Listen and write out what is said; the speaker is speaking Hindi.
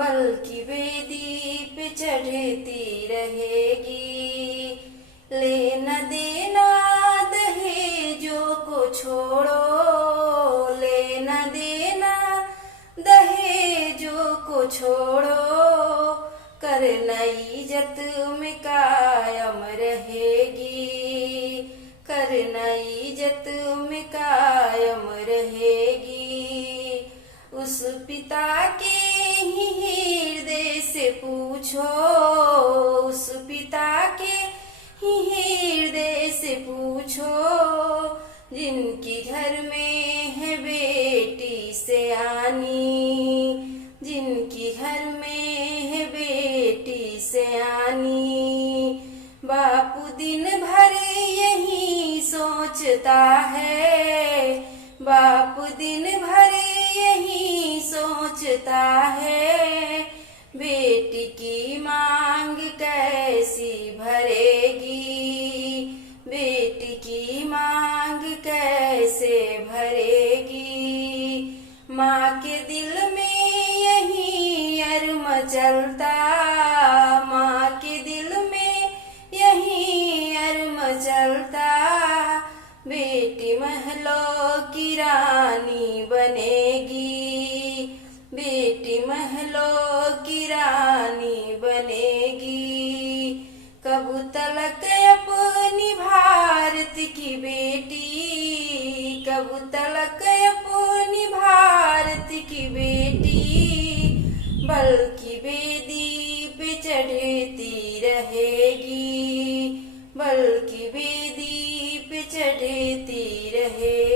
बल्कि बेदी पे चढ़ती रहेगी। लेना देना दहेजों को छोड़ो, लेना देना दहेजों को छोड़ो, करना इज्जत में कायम रहेगी, करना इज्जत में कायम रहेगी। उस पिता के ही हृदय से पूछो, उस पिता के ही हृदय से पूछो, जिनकी घर में है बेटी सयानी, जिनकी घर में है बेटी सयानी। बापू दिन भर यही सोचता है, बापू दिन भर यही सोचता है, बेटी की मांग कैसी भरेगी, बेटी की मांग कैसे भरेगी। माँ के दिल में यही अर्म चलता, माँ के दिल में यही अर्म चलता, बेटी महलों की रानी बनेगी, बेटी महलों की रानी बनेगी। कब तलक अपनी भारत की बेटी, कब तलक अपनी भारत की बेटी, बल्कि बेदी पे चढ़ती रहेगी, बल्कि बेदी पे चढ़ती रहेगी।